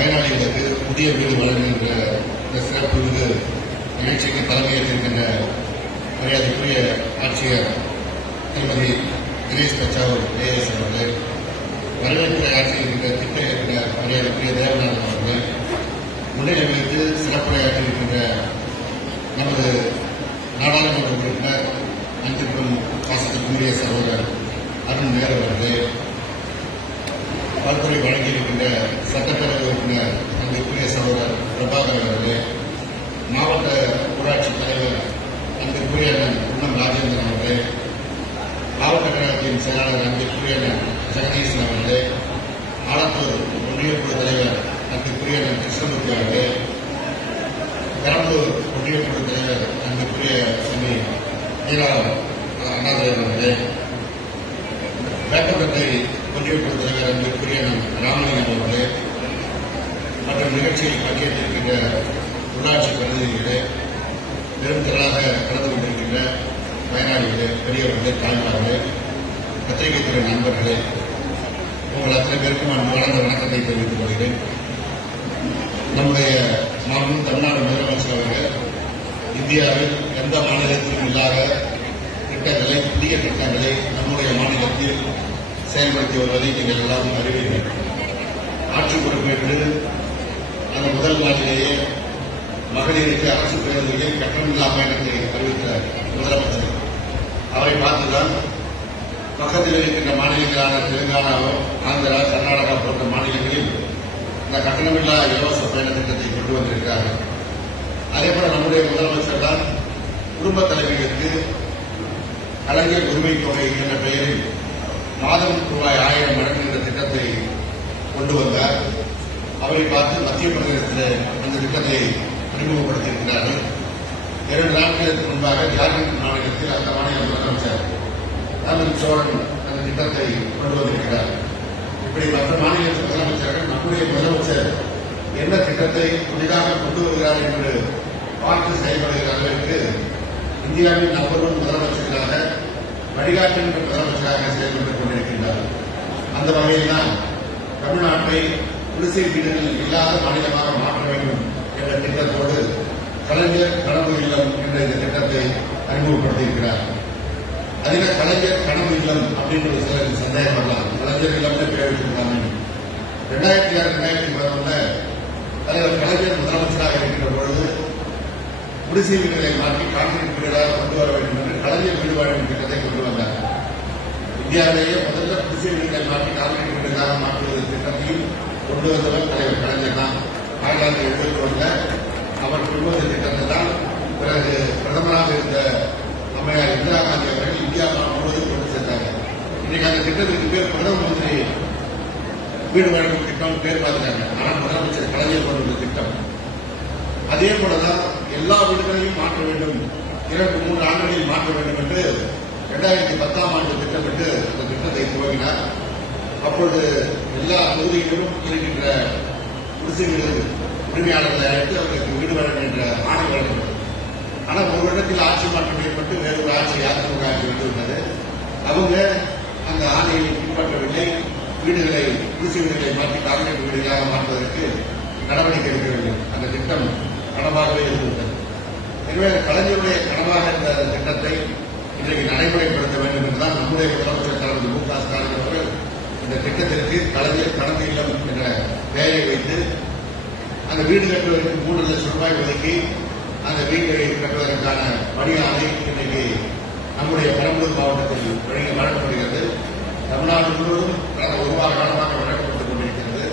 பயனாளிகளுக்கு புதிய வீடு வழங்குகின்ற இந்த சிறப்பு விருது நிகழ்ச்சிக்கு தலைமையேற்றிருக்கின்ற மரியாதைக்குரிய ஆட்சியர் திருமதி தினேஷ் தச்சாவூர் ஏஎஸ் அவர்கள் வரவேற்புரை ஆற்றியிருக்கின்ற திட்ட இயக்குனர் மரியாதைக்குரிய தேவநாதன் அவர்கள் முன்னிலைமைக்கு சிறப்புரையாற்றியிருக்கின்ற நமது நாடாளுமன்ற உறுப்பினர் அன்பிற்கும் பாசத்திற்குரிய சகோதரர் அருண் நேரு அவர்கள் பல்துறை வழங்கியிருக்கின்ற சட்டப்பேரவை உறுப்பினர் அன்பிற்குரிய சகோதரர் பிரபாகர் அவர்களே மாவட்ட ஊராட்சி தலைவர் அன்பிற்குரிய அண்ணன் குன்னம் ராஜேந்திரன் அவர்களே மாவட்ட கழகத்தின் செயலாளர் அன்பிற்குரிய ஜெகதீசன் அவர்களே ஆலத்தூர் ஒன்றியக்குழு தலைவர் அன்பிற்குரிய கிருஷ்ணமூர்த்தி அவர்களே பெரம்பூர் ஒன்றியக்குழு தலைவர் அன்பிற்குரிய சுமி ஈரா அண்ணாதுரை அவர்களே வேட்டப்பட்டை ஒன்றியக்குழு தலைவர் அன்பிற்கு ராமலிங்கம் அவர்களே மற்றும் நிகழ்ச்சியில் பங்கேற்றிருக்கின்ற உள்ளாட்சி பிரதிநிதிகளே பெரும் கலந்து கொண்டிருக்கின்ற பயனாளிகளே பெரியவர்களே தாய்மார்களே பத்திரிகை துறை நண்பர்களே உங்கள் அத்தனை பேருக்கும் நான் வளர்ந்த வணக்கத்தை தெரிவித்துக் கொள்கிறேன். நம்முடைய மாநிலம் தமிழ்நாடு முதலமைச்சர் அவர்கள் இந்தியாவில் எந்த மாநிலத்திலும் இல்லாத திட்டங்களை புதிய திட்டங்களை நம்முடைய மாநிலத்தில் செயல்படுத்தி வருவதை நீங்கள் எல்லாரும் அறிவீர்கள். ஆட்சி பொறுப்பேற்று அந்த முதல் நாட்டிலேயே மகளிருக்கு அரசு பேருந்துகளில் கட்டணமில்லா பயணத்தை அறிவித்த முதலமைச்சர். அவரை பார்த்துதான் பக்கத்தில் இருக்கின்ற மாநிலங்களான தெலுங்கானாவோ ஆந்திரா கர்நாடகா போன்ற மாநிலங்களில் இந்த கட்டணமில்லா இலவச பயண திட்டத்தை கொண்டு வந்திருக்கிறார்கள். அதேபோல நம்முடைய முதலமைச்சர் தான் குடும்ப தலைவர்களுக்கு கலைஞர் உரிமை தொகை என்ற பெயரில் மாதம் ரூபாய் ஆயிரம் வழங்குகின்ற திட்டத்தை கொண்டு வந்தார் அவரை பார்த்து மத்திய பிரதேசத்தில் அந்த திட்டத்தை அறிமுகப்படுத்தியிருக்கிறார்கள். இரண்டு நாட்களுக்கு முன்பாக ஜார்க்கண்ட் மாநிலத்தில் அந்த மாநில முதலமைச்சர் ராமன் சோழன் அந்த திட்டத்தை கொண்டு வந்திருக்கிறார். இப்படி மற்ற மாநிலத்தின் முதலமைச்சர்கள் நம்முடைய முதலமைச்சர் என்ன திட்டத்தை புதிதாக கொண்டு வருகிறார் என்று பார்த்து செயல்படுகிற அளவிற்கு இந்தியாவின் நம்பர் ஒன் முதலமைச்சர்களாக வழிகாட்டுகின்ற முதலமைச்சராக செயல்பட்டு அந்த வகையில் தான் தமிழ்நாட்டை குடிசை வீடுகள் இல்லாத மாநிலமாக மாற்ற வேண்டும் என்ற திட்டத்தோடு கலைஞர் கனவு இல்லம் என்ற இந்த திட்டத்தை அறிமுகப்படுத்தியிருக்கிறார். அதில் கலைஞர் கனவு இல்லம் அப்படின்ற ஒரு சிலருக்கு சந்தேகம் வரலாம். கலைஞர் இல்லம்னு பேர் வச்சிருக்காங்க ரெண்டாயிரத்தி ஆறு ரெண்டாயிரத்தி பதினொன்றுல தலைவர் கலைஞர் முதலமைச்சராக இருக்கிற பொழுது குடிசை வீடுகளை மாற்றி கான்கிரீட் வீடுகளாக கொண்டு வர வேண்டும் என்று கலைஞர் வீடு வாழும் திட்டத்தை கொண்டு வந்தார். இந்தியாவிலேயே முதல் குடிசை மாற்றி கான்கிரீட் வீடுகளாக மாற்றுவது திட்டத்தையும் கொண்டு வந்தவர் தலைவர் கலைஞர் தான். ஆயிரத்தி தொள்ளாயிரத்தி எழுபத்தி அவர் கொண்டு திட்டத்தை தான் பிறகு பிரதமராக இருந்த அம்மையார் இந்திரா காந்தி அவர்கள் இந்தியா முழுவதும் கொண்டு சேர்த்தாங்க இன்னைக்கு அந்த திட்டத்திற்கு பேர் பிரதம மந்திரி வீடு வழங்கும் திட்டம் பேர் பார்த்துட்டாங்க. ஆனால் முதலமைச்சர் கலைஞர் கொண்டு வந்த திட்டம். அதே போலதான் எல்லா வீடுகளையும் மாற்ற வேண்டும். இரண்டு மூன்று ஆண்டுகளில் மாற்ற வேண்டும் என்று இரண்டாயிரத்தி பத்தாம் ஆண்டு திட்டமிட்டு அந்த திட்டத்தை துவங்கினார். அப்பொழுது எல்லா தொகுதிகளிலும் இருக்கின்ற குடிசை வீடு உரிமையாளர்களை அழைத்து அவர்களுக்கு வீடு வழங்க என்ற ஆணை வழங்கப்பட்டது ஆனால் ஒரு இடத்தில் ஆட்சி மாற்றம் ஏற்பட்டு வேறு ஒரு ஆட்சி அதிமுக ஆட்சி வந்துவிட்டது அவங்க அந்த ஆணையை பின்பற்றவில்லை. வீடுகளை குடிசை வீடுகளை மாற்றி காங்கிரீட் வீடுகளாக மாற்றுவதற்கு நடவடிக்கை எடுக்க வேண்டும். அந்த திட்டம் கனவாகவே இருந்துவிட்டது. எனவே கலைஞருடைய கனவாக இருந்த திட்டத்தை இன்றைக்கு நடைமுறைப்படுத்த வேண்டும் என்றுதான் நம்முடைய முதலமைச்சர் தளபதி மு க ஸ்டாலின் அவர்கள் இந்த திட்டத்திற்கு கலைஞர் கடந்த இல்லம் என்ற பெயரை வைத்து அந்த வீடு கட்டுவதற்கு மூன்று லட்சம் ரூபாய் ஒதுக்கி அந்த வீட்டை கட்டுவதற்கான பணியாளை இன்றைக்கு நம்முடைய பெரம்பலூர் மாவட்டத்தில் வழங்கி வழங்கப்படுகிறது. தமிழ்நாடு முழுவதும் கடந்த ஒரு வார காலமாக வழங்கப்பட்டுக் கொண்டிருக்கிறது.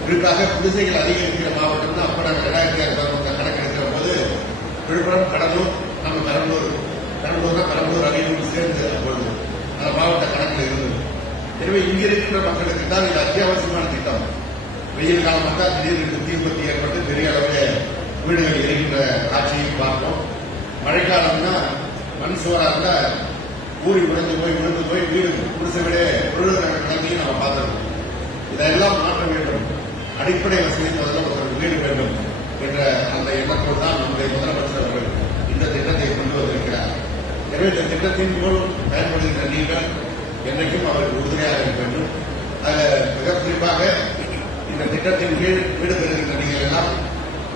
குறிப்பாக குடிசைகள் அதிகரிக்கிற மாவட்டம் அப்ப நாங்கள் ரெண்டாயிரத்தி ஆறு கணக்கு கணக்கெடுக்கிற போது விழுப்புரம் கடலூர் நம்ம பெரம்பலூர் பெரம்பலூர் பெரம்பலூர் அரியலூர் சேர்ந்து அப்பொழுது அந்த மாவட்ட கணக்கில் இருந்தது எனவே இங்கிருக்கின்ற மக்களுக்கு தான் இது அத்தியாவசியமான திட்டம். வெயில் காலம் வந்தால் திடீர்னு தீ ஏற்பட்டு பெரிய அளவில் வீடுகள் எரிகின்ற காட்சியையும் பார்த்தோம் மழைக்காலம்னா மண் சுவராக இருந்தா ஊறி உடைந்து போய் விழுந்து போய் வீடு குடிசைகளே விட விழுகிற நிலைமையும் நம்ம பார்த்தோம் இதெல்லாம் மாற்ற வேண்டும். அடிப்படை வசதி முதல்ல ஒரு வீடு வேண்டும் என்ற அந்த எண்ணத்தோடு தான் நம்முடைய முதலமைச்சர் அவர்கள் இந்த திட்டத்தை கொண்டு வந்திருக்கிறார். எனவே இந்த திட்டத்தின் மூலம் பயன்படுகின்ற நீங்கள் என்றைக்கும் அவருக்கு உறுதுணையாக இருக்க வேண்டும். அதில் மிக குறிப்பாக இந்த திட்டத்தின் கீழ் வீடு பெறுகின்ற நீங்கள் எல்லாம்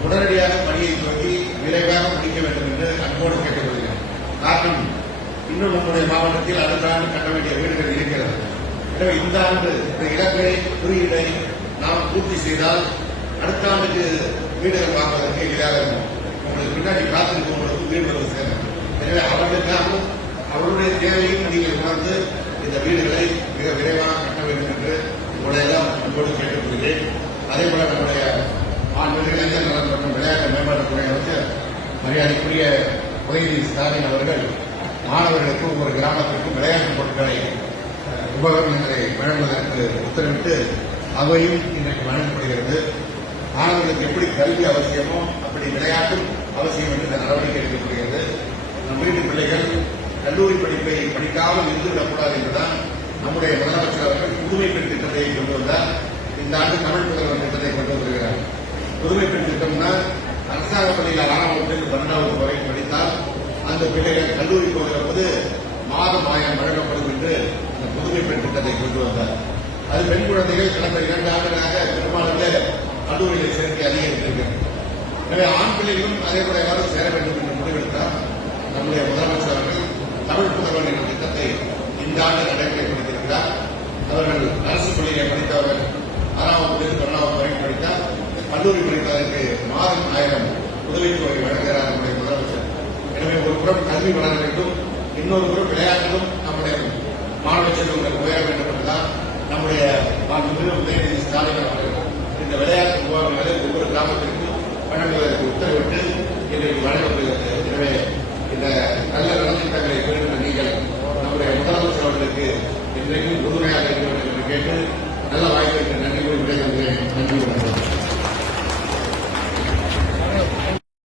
உடனடியாக பணியை துவங்கி விரைவாக முடிக்க வேண்டும் என்று அன்போடு கேட்டுக்கொள்கிறேன். காரணம் இன்னும் நம்முடைய மாவட்டத்தில் அடுத்த ஆண்டு கட்ட வேண்டிய வீடுகள் இருக்கிறது. எனவே இந்த ஆண்டு இந்த இலக்கை குறியீடை நாம் பூர்த்தி செய்தால் அடுத்த ஆண்டுக்கு வீடுகள் வாங்குவதற்கு எளிதாக இருக்கும். உங்களுக்கு பின்னாடி காத்திருப்பவங்களுக்கு வீடு வந்து சேரும். எனவே அவர்களுக்காகவும் அவருடைய தேவையும் நீங்கள் உணர்ந்து இந்த வீடுகளை மிக விரைவாக கட்ட வேண்டும் என்று உங்களையெல்லாம் அன்போடு கேட்டுக்கொள்கிறேன். அதே போல நம்முடைய மாண்புமிகு இளைஞர் நலன் மற்றும் விளையாட்டு மேம்பாட்டுத்துறை அமைச்சர் மரியாதைக்குரிய உதயநிதி ஸ்டாலின் அவர்கள் மாணவர்களுக்கு ஒவ்வொரு கிராமத்திற்கும் விளையாட்டுப் பொருட்களை உபகரணங்களை வழங்குவதற்கு உத்தரவிட்டு அவையும் இன்றைக்கு வழங்கப்படுகிறது. மாணவர்களுக்கு எப்படி கல்வி அவசியமோ அப்படி விளையாட்டும் அவசியம் என்று இந்த நடவடிக்கை எடுக்கப்படுகிறது நம் வீட்டு பிள்ளைகள் கல்லூரி படிப்பை படிக்காமல் இருந்துவிடக்கூடாது என்றுதான் நம்முடைய முதலமைச்சர் அவர்கள் புதுமை பெண் திட்டத்தை கொண்டு வந்தார். இந்த ஆண்டு தமிழ் முதல்வர் திட்டத்தை கொண்டு வந்திருக்கிறார். புதுமை பெண் திட்டம்னா அரசாங்க பள்ளியில் ஆறாம் வகுப்பில் பன்னெண்டாவது வரை படித்தால் அந்த பிள்ளைகள் கல்லூரி போகிற போது மாதம் ஆயிரம் வழங்கப்படும் என்று அந்த புதுமை பெண் திட்டத்தை கொண்டு வந்தார். அது பெண் குழந்தைகள் கடந்த இரண்டு ஆண்டுகளாக பெரும்பாலான கல்லூரிகளை சேர்க்கை அதிகரித்திருக்கிறது எனவே ஆண் பிள்ளைகளும் அதே போல எவ்வாறு சேர வேண்டும் என்று முடிவெடுத்தார். நம்முடைய முதலமைச்சர் அவர்கள். தமிழ் புதல்வன் என்ற திட்டத்தை இந்த ஆண்டு நடைமுறைப்படுத்தியிருக்கிறார் அவர்கள் அரசு பள்ளியிலே படித்தவர் ஆறாவது வகுப்பிலிருந்து பன்னாவது வரை படித்தால் கல்லூரி படிப்பதற்கு மாதம் ஆயிரம் உதவித்தொகை வழங்குகிறார் நம்முடைய முதலமைச்சர். எனவே ஒரு புறம் கல்வி வளர வேண்டும் இன்னொரு புறம் விளையாட்டிலும் நம்முடைய மாணவ செல்வங்கள் உயர வேண்டும் என்றுதான் நம்முடைய மாண்புமிகு உதயநிதி ஸ்டாலின் அவர்கள் இந்த விளையாட்டு முகாம்களை ஒவ்வொரு கிராமத்திற்கும் வழங்குவதற்கு உத்தரவிட்டு இன்றைக்கு வழங்கப்படுகிறது எனவே இந்த நல்ல நலத்திட்டங்களை பெறுகின்ற நீங்கள் நம்முடைய முதலமைச்சர் அவர்களுக்கு இன்றைக்கு